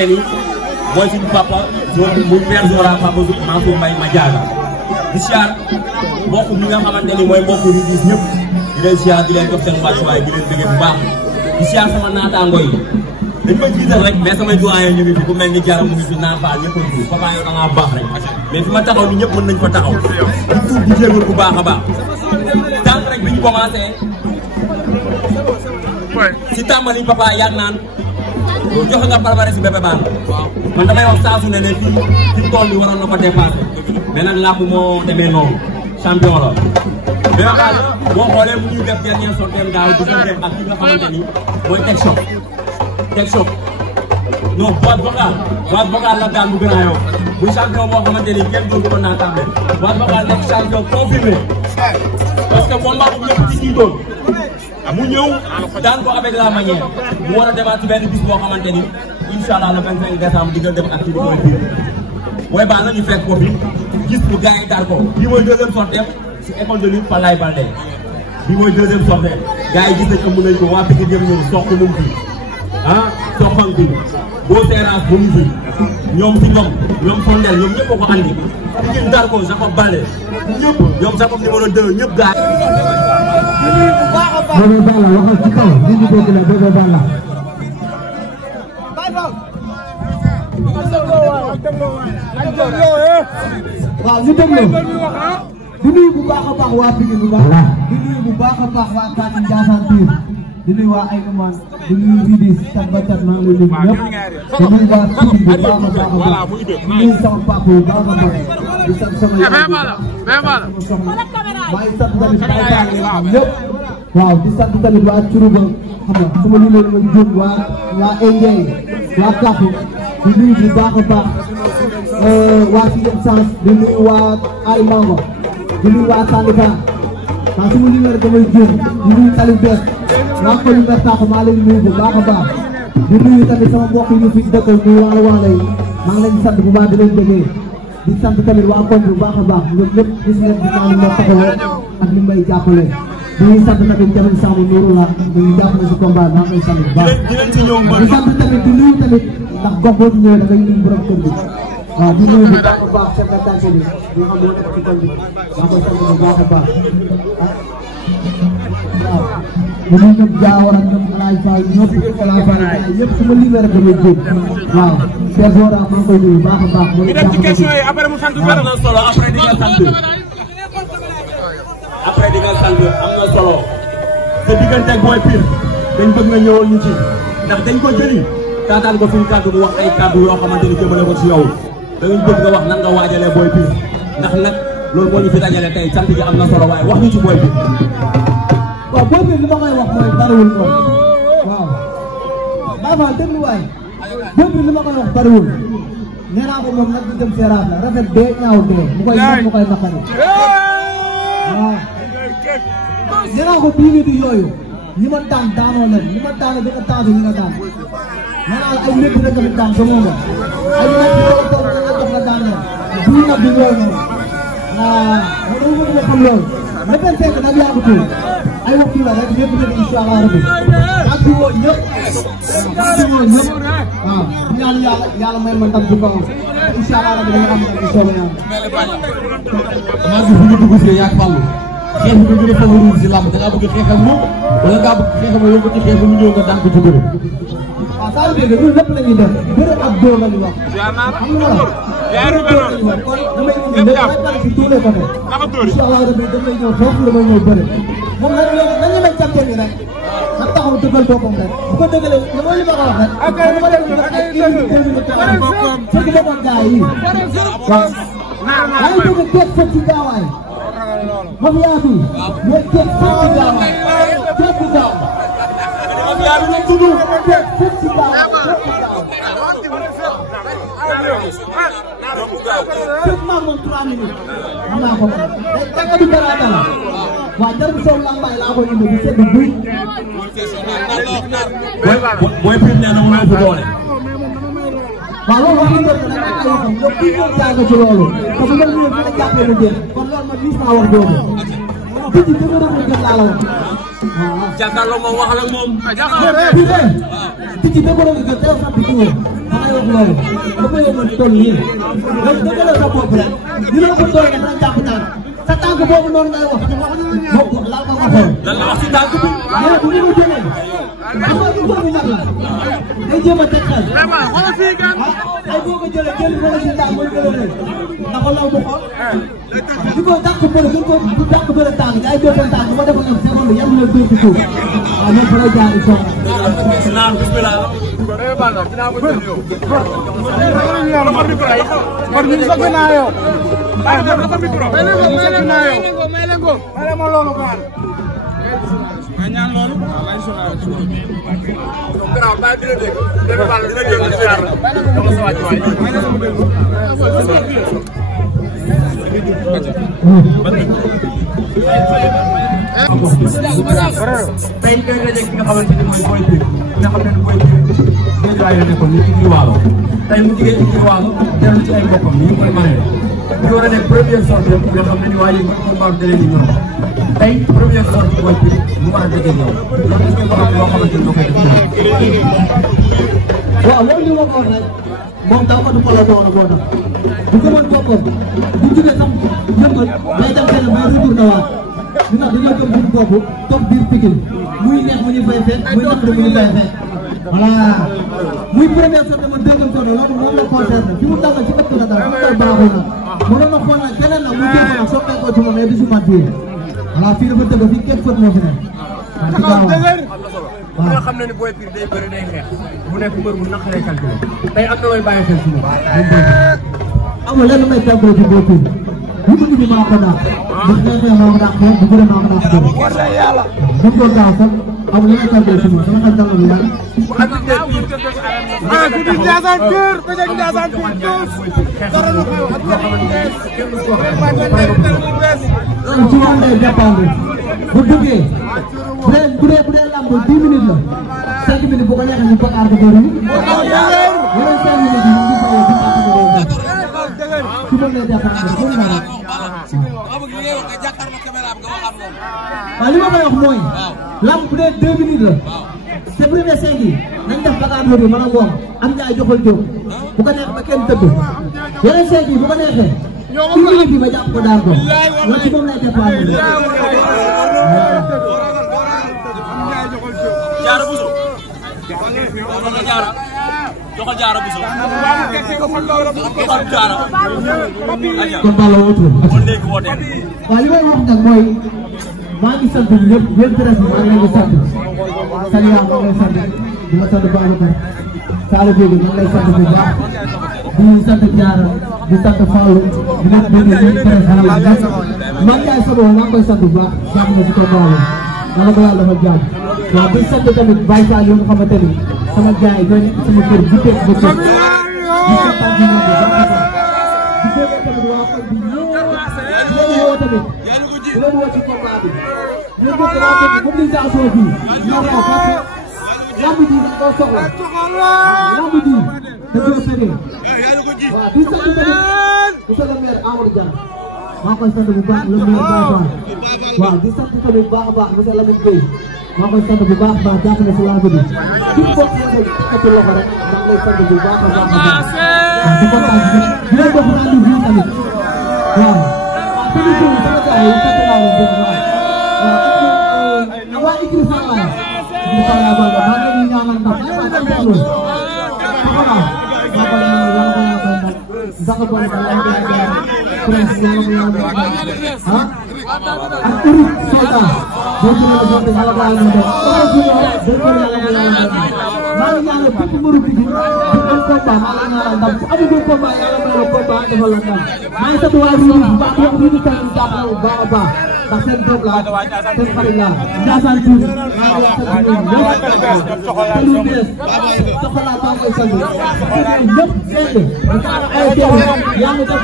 xamante ni mooy suñu papa muy père Zora papa Mansour Mbaye ma jaaga di siyaar mbokk mi nga xamante ni mooy mbokk yu diis ñëpp di leen siyaar di leen jox seen wàccuwaay di leen bëgg bu baax di siyaar sama naataango yi dañ ma jiital rek mais samay doyen ñu ngi fi ku mel ni Diarra mu ngi fi naan Fall ñëpp a ngi papa yow da ngaa baax rek mais fi ma taxaw ni ñëpp mën nañ fa taxaw di tuub di jéegul bu baax a baax tànk rek bi ñu commencé si tàmbali papa yàgg naan joxe nga palmarès si Bébé Balla man damay wax saa su ne ne fii fi tool bi waroon na ko dépassé mais nag làmb moo demee noonu champion la Bébé Balla boo xoolee mu ñuy def dernier sortie daaw di dem ak ki nga xamante ni mooy Tek Choc non boîte vocale la daan bu gën a yow bu champion boo xamante ni kenn doon ko naa tàmbale boîte vocale nekk champion confirmé parce que combat bu ñëpp ci jiitoon mu ñëw daan ko avec la manière mu war a demaat ci benn bis boo xamante ni incha allah le 25 décembre di nga dem ak ci biir mooy baax na ñu fekk ko fi gis bu gars yi daal ko bii mooy deuxième sortie si école de lutte Falaye Baldé bii mooy deuxième sortie gars yi gis nañ ko mën nañ ko waa Pikine jëm ñëw soq mu fi soxan bi boo seeraas bu mu fi ñoom si ñoom Fondel ñoom ñëpp a ko andi Pikine daal ko Jacob Baldé ñëpp ñoom Jacob numéro 2 ñëpp gars Bébé Balla waxal ci kaw li ñu dégg la Bébé Balla waaw ñu déglu di nuyu bu baax a baax waa Pikine bu baax di nuyu bu baax a baax waa Kaati Ndiassane Pire di nuyu waa Aynoumane di nuyu Ridis cat ba cat maa ngi leen di nuyu ñëpp di nuyu waa Pikine bu baax a baax a baax di nuyu sama papa bu baax a baax di sant sama yaay bu baax sama soxna maa ngi sant tamit ñëpp waaw di sant tamit waa Curuba xam nga sama numéro ma jur waa Engey waa Kapu di nuyu bu baax a baax waa Sixième Sens di nuyu waa Ay Mango di nuyu waa Sandika waa sama numéro damay jur di nuyu Talib Bees waa Koli Mertaxo maa leen nuyu bu baax a baax di nuyu tamit sama mbokk yi fi dëkkal muy waalo waalo yi maa ngi leen di sant bu baax di leen déggee di sant tamit waa koñ bu baax a baax ñoom ñëpp gis ngeen di naan ma taxawoo ak li may jàppale di sant tamit Jamil Samb Nourou la ñu jàppale si combat maa ngi koy sant bu baax di sant tamit di nuyu tamit ndax gox boo fi ñëwee da ngay nuyu borom kër bi waaw di nuyu bu baax a baax chef de quartier bi nga xam ne moo nekk ci koñ bi maa koy sant bu baax a baax waaw ñu nuyu ñëpp Diawara ak ñoom Alaay Fall ñëpp ñëpp su ma limee rek damay jóg waaw Cheikh Zora maa ngi koy nuyu bu baax a baax ñu dem ci question yi après mu sant am na solo après di nga sant après di nga sant am na solo sa diggante ak Boy Pire dañ bëgg nga ñëwoon ñu ci ndax dañ ko jëli taataan ko suñu kàddu mu wax ay kàddu yoo xamante ni jëmale ko ci yow dañu bëgg nga wax nan nga waajalee Boy Pire ndax nag loolu moo ñu fi dajale tey sant gi am na solo waaye wax ñu ci Boy Pire. waaw Boy Pire li ma koy wax mooy bariwul ko waaw dafa dégluwaay Boy Pire li ma koy wax bariwul nee naa ko moom nag di dem seeraat la rafet dee ñaaw dee mu koy yëg mu koy naqari waaw nee naa ko bii nii di yooyu ñi ma daan daanoo leen ñi ma daan da nga taasu ñi nga daan nee naa la ay lépp rek nga daan ba moom ay nag yi nga toog nga jox la daan leen bii nag di yooyu noonu waaw ma dama bëgg nga xam loolu lépp fekk nag yaa ko tuur ay waxtu la rek lépp rek incha allah rabbi yaa ngi woo ñëpp waaw ñaan yàlla may ma ndam ci kaw incha allah rabbi dañu am ndam ci soobee yàlla maa ngi fi ñu dugg si yaa Fallou xeex bi gën a favoriser si làmb da ngaa bëgg xeex ak moom wala ngaa bëgg xeex ak moom yóbbu ci xeex bu mu ñëw nga daan ko ci bëri. waaw saa yu dégg ñun lépp la ñuy def bëri ak dóor la ñuy wax. xam nga la bëri ak dóor la ñuy wax kon damay indi lépp damay ci tous les côtés. incha allah rabbi damay ñëw foofu damay ñëw bëri moom nag léegi nañu may capté ni rek na taxaw dëggal boppam rek bu ko dëggalee dama li ma ko wax rek. ak ay dama leen ak ay fekk boppam gaa yi waaw. yaa ngi bëgg a teg fekk ci gaawaay. mafia bi mooy teg fekk ci gaawaay teg ci gaaw. mafia bi nag tudd teg fekk ci gaawaay teg ci gaaw. fekk maa moom 3 minutes. mën naa ko mën day tàggat du dara dara. waaw jar bi sow lambaay laa koy indi bu sedd buy. Boy Pire nee na mënoo fi doole. waaw loolu wax dëgg yàlla nag ay waxam yow kii ñoom jàng ci loolu te bu ngeen ñëwee dina jàppee mu jeex kon loolu man gis naa wax boobu fii ci dëgg rek la jot laa la wax. waaw jàkkaarloo moom waxal ak moom. fii de fii ci dëgg rek la jot tey sax bi ci wóor da ngay wax loolu dafa yomb toll nii yow dëggaloo sa bopp rek dina ko doy nga dana jàpp tànk sa tànk boobu noonu ngay wax bokk laa ko waxoon. lan la wax si tànk bi. mais bu ñu ko jëlee xam nga du boobu nag la day jéem a teg xel ay boo ko jëlee jël wala si tànk mooy gën a rëy ndax law mu xool di ko dàq bëre gën ko du dàq bëre tànk ay dóor tànk bu ma defoon ak seconde yàlla na dóor ci suuf waaw ñoom fa lay jaar incha allah. naan bismillah. tey koy daje ki nga xamante ni mooy Boy Pire nga xam ne Boy Pire géej la nekkoon ni ci Waalo tey mu jigéen ci Waalo dellu ci ay boppam ñu koy maye ñu war a nekk première sortie nga xam ne ni waa yëngu combat da leen di ñor tey première sortie Boy Pire mu war a daje yow loolu est-ce que loo xamante ni da koy def. waaw loolu li ma ko wax rek moom daa ko du ko la doon moo tax bu gëmoon boppam bu jugee sax yëngal day dem fenn bay retourné waat ñu nag dañoo gëm suñu bopp toog biir Pikine muy neex mu ñu fay fekk muy naqari mu ñu fay fekk voilà muy première sortie ma deuxième sortie loolu moom la concerné fi mu taw na ci ëpp na dara xam nga baaxul na mënoon na xool nag keneen nag mu jéem a soppee ko ci moom mais du si mat fii voilà fii dafa dëgg fii kenn fët moo fi nekk waaw ci gaaw waaw nga xam ne ni Boy Pire day bëri day xeex mu nekk mbër mu naqaree calculé tey am na looy bàyyi xel si moom amul lenn may calculé ci Boy Pire bu dugg bi maa ko daax bu xeexee maa ko daax xeex bu gërëm maa ko daax gërëm bu ko gaaw sax amul lenn calculé ci moom sama xel dal na lu yàgg loolu ci wax day dépendre bu duggee bu dee lamb 10 minutes la 5 minutes bu ko neexee ñu bakaar ko bëri yeneen 5 minutes yi ñu ngi fayoo bu baax a bëri ci moom lay dépendre comme ça rek waaw li ma koy wax mooy lamb bu dee 2 minutes la te premier 5 yi nañ def bakaar bëri mën a ngoon am jaay joxal jóg bu ko neex ba kenn tëdd yeneen 5 yi bu ko neexee 10 minutes yi ma jàpp ko daan ko loolu ci moom lay dépendre Jaara Buso joxal Jaara Buso joxal Jaara kon Balla woote kon léegi woote waaw li may wax nag mooy maa ngi sant ñëpp ñëpp presse bi maa ngi leen di sant Saliya maa ngi lay sant di la sant Babacar Saliou Bégé maa ngi lay sant bu baax di sant Diarra di sant Fallou di leen bëgg ñëpp presse bi maa ngi jaay sama maa ngi koy sant bu baax jàpp na ci ko baax dama ko yàlla dafa jàpp waaw di sant tamit Baye Sall yoo nga xamante ni sama gars yi ñoo nekk sama kër bu teg ba teg di sant bi ñoom bu baax a baax di bëgg tamit waa koñ bi ñëpp di leen woo tamit di leen woo ci combat bi ñu bëgg waa koñ bi mobilisation bi ñoo ko parce que lamb ji dañ koo soxla lamb ji dañ koy féré waaw di sant tamit monsieur le maire Amadou Diagne maa koy sant bu baax le maire Baye waaw di sant tamit bu baax a baax monsieur Lamine Gueye maa koy sant bu baax a baax jàpp na si laa bëgg ci bokk ci loxo rek maa ngi lay sant bu baax a baax a baax di kontaan di leen jox rendez-vous tamit waaw sama jël sama gars yi sant naa leen bu baax waaw waa équipe Falaye di Falaye Balla maa ngi leen di ñaanal ndax ay waa ci loolu maa ko ñaanal yàlla ko yàlla ndax Zaka Boy ba la ngeen jaar presse yàlla ko yàlla ah ak uri soldat boo ci la joxe yàlla ko yàlla def sama jël do ko yàlla ko yàlla def maa ngi ñaanal bépp mbëru bi di am combat maa ngi ñaanal ndam su amul combat yàlla may la combat defal la ndam maa ngi sant waa Rouge bu baax wax ñu tan jàppale bu baax a baax ndax seen doom la seen xarit la Ndiassane Diouf maa ngi wax sant ñoom ñëpp soxla baa koy sant ñëpp ay yaa ngi def